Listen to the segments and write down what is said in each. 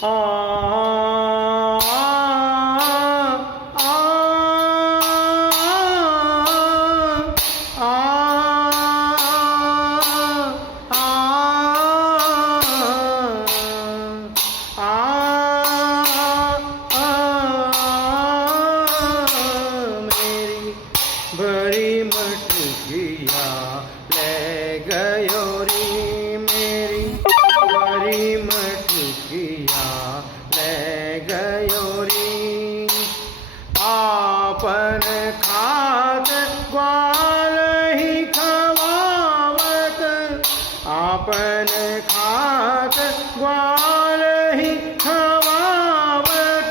आ भरी मटकिया ले गयो री मेरी भरी मटकिया ले गयो री आपन खात ग्वाल ही खवावत आपन खात ग्वाल ही खवावत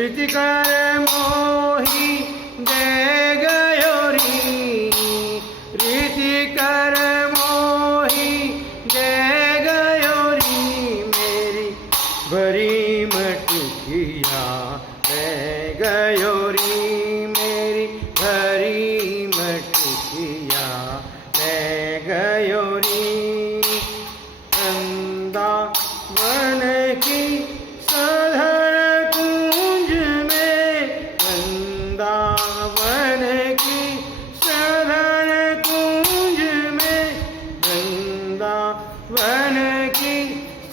रीति कर मोही दे गयो री रीति कर मोही दे गयो री मेरी भरी मटकिया ले गयो री मेरी भरी मटकिया ले गयो री वृंदावन की सधर कुंज में वृंदावन की सधर कुंज में वृंदावन की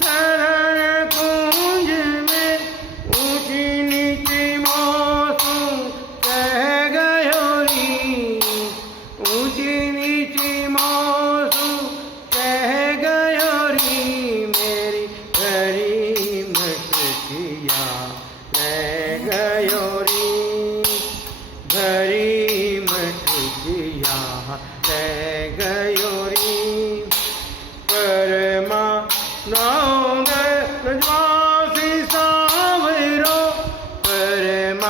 सधर कुंज में ऊंची नीची मौसू कह गयो री ऊंची नीची मौसू कह गयो री मेरी भरी मटकिया ले गयो री भरी मटकिया ले गयो री परमा नौंद ब्रजवासी सावरो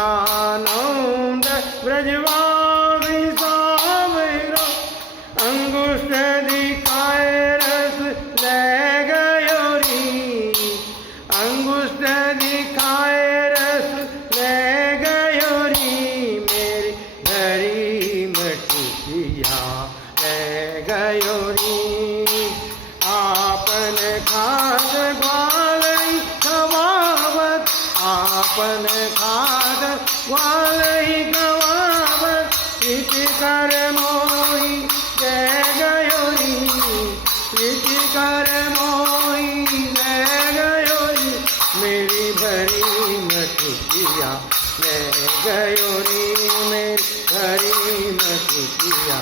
परमानंद ब्रजवासी सावरो अंगुष्ठ दिखाए रस ले गयो री अंगुष्ठ दिखाए रस ले गयो री मेरी भरी मटकिया ले गयो री आपन खाद ग्वाल खवावत आपन खाद ग्वाल खवावत रीति कर मोही दे गयो री रीति कर मोही दे गयो री मेरी भरी मटकिया ले गयो री मेरी भरी मटकिया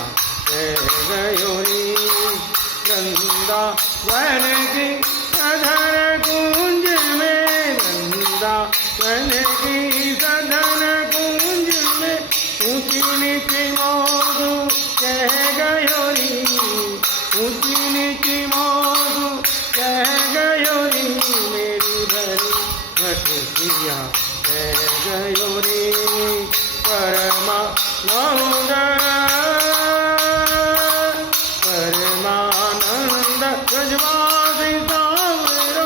ले गयो री वृंदावन की सधर कुंज में वृंदावन की सधर कुंज में ऊंची नीची मौजू कह गयो री ऊंची नीची मौजू कह गयो री मेरी भरी मटकिया कह गयो री परमा नौंद परमानंद ब्रजवासी सावरो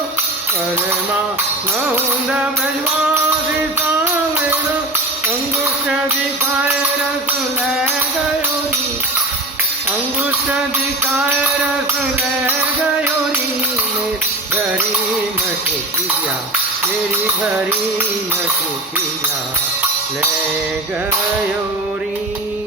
परमानंद ब्रजवासी सावरो अंगुष्ठ दिखाए रस ले गयो री अंगुष्ठ दिखाए रस ले गयो री भरी मटकिया मेरी भरी मटकिया ले गयो री।